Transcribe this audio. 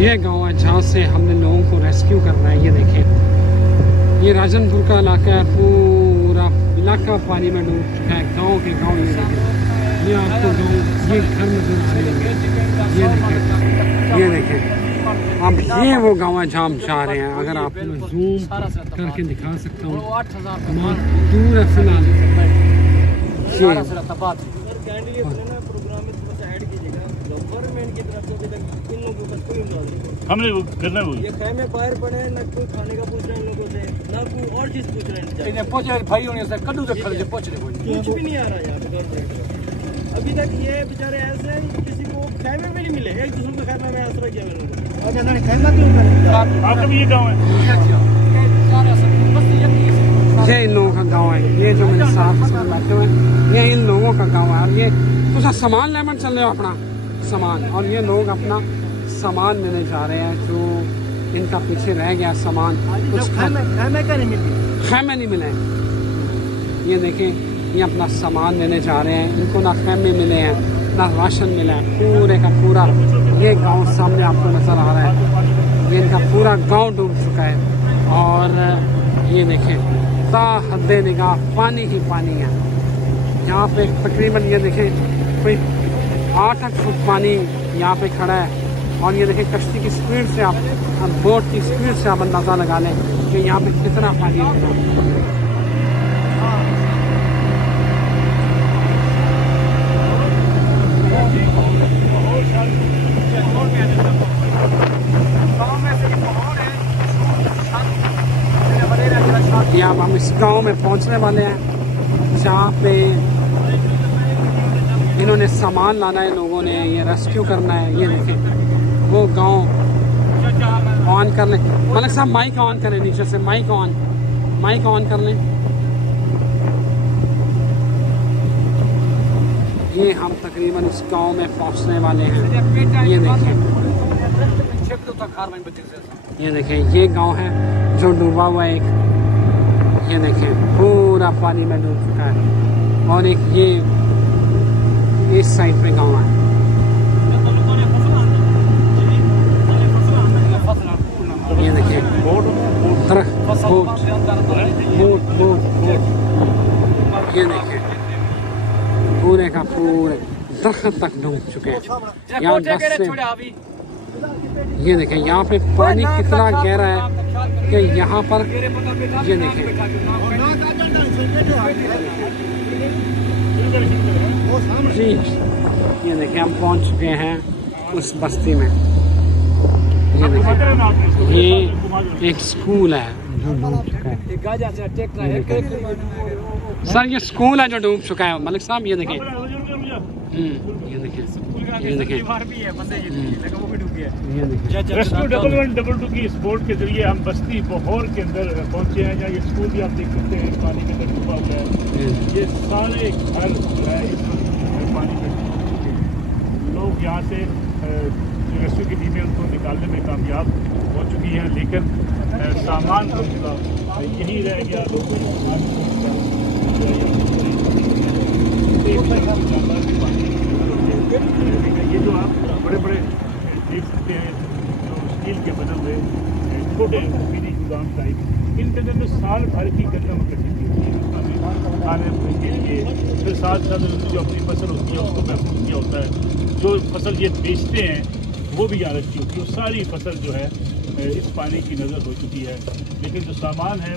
ये गांव है जहाँ से हमने लोगों को रेस्क्यू करना है। ये देखें, ये राजनपुर का इलाका है, पूरा इलाका पानी में डूब चुका है। गांव के गांव ये देखें, ये आपको गांव, ये घर नजर आ रहे हैं। ये देखें, अब ये वो गांव है जहाँ हम जा रहे हैं। अगर आप जूम करके दिखा सकता हूँ, दूर है फिलहाल। हमने करना है ये खेमे बाहर पड़े, ना कोई खाने का पूछ रहे हैं लोगों से, ना कोई और चीज पूछ रहे हैं। पहुंचे भाई होने से कद्दू से खड़े पहुंच रहे, कुछ भी नहीं आ रहा यार। अभी तक ये बेचारे ऐसे हैं, किसी को खेमे भी नहीं मिले। एक दूसरे को खेमे में आश्रय किया मैंने। खेमा क्यों करें? आपका भी ये गाँव है? ये इन लोगों का गांव है। ये जो मेरे साथ बैठे हुए हैं, ये इन लोगों का गांव है। और ये तुझा सामान लेमन चल रहे हो अपना सामान, और ये लोग अपना सामान लेने जा रहे हैं जो इनका पीछे रह गया सामान। कुछ खैमे नहीं मिले। ये देखें, ये अपना सामान लेने जा रहे हैं। इनको ना खैमे मिले हैं, ना राशन मिला है। पूरे का पूरा ये गांव सामने आपको नजर आ रहा है। ये इनका पूरा गांव डूब चुका है। और ये देखें, ता हद्दे निगाह पानी ही पानी है यहाँ पे। तकरीबन ये देखें, कोई 8 फुट पानी यहाँ पे खड़ा है। और ये देखें, कश्ती की स्पीड से आप, बोट की स्पीड से आप अंदाज़ा लगा लें कि यहाँ पे कितना पानी है। अब हम इस गांव में पहुंचने वाले हैं जहाँ पे इन्होंने सामान लाना है लोगों ने, ये रेस्क्यू करना है। ये देखें, वो गांव ऑन कर लें। मलिक साहब माइक ऑन करें, नीचे से माइक ऑन कर लें। ये हम तकरीबन इस गांव में पहुंचने वाले हैं। ये देखें, ये गांव है जो डूबा हुआ है एक। ये देखें, पूरा पानी में डूब चुका है। और एक ये इस साइड पे गांव है। ये देखिए, बोट। ये देखिए, पूरे का पूरे दरख्त तक डूब चुके हैं। यहाँ ये देखें, यहाँ पे पानी कितना गहरा है कि यहाँ पर ये देखें, जी ये देखें, हम पहुँच चुके हैं उस बस्ती में। ये देखें, ये एक स्कूल है जो डूब चुका है। सर ये स्कूल है जो डूब चुका है मलिक साहब। ये देखें, ये देखें, रेस्क्यू 1112 की इस बोट के जरिए हम बस्ती बोहर के अंदर पहुंचे हैं। जहाँ ये स्कूल भी आप देख सकते हैं, पानी के अंदर डूबा हुआ है। ये सारे घर जो है इस पानी में। लोग यहाँ से जो रेस्क्यू की टीमें उनको निकालने में कामयाब हो चुकी हैं, लेकिन सामान यही रह गया। ये जो आप बड़े बड़े देख सकते हैं, जो स्टील के बने हुए छोटे मिनी गोदाम टाइप, इनके अंदर में साल भर की गंदम इकट्ठी होती है खाने के लिए। फिर साथ साथ जो अपनी फसल होती है उसको महफूज किया होता है। जो फसल ये बेचते हैं वो भी यहाँ रखी होती है। सारी फसल जो है इस पानी की नज़र हो चुकी है, लेकिन जो सामान है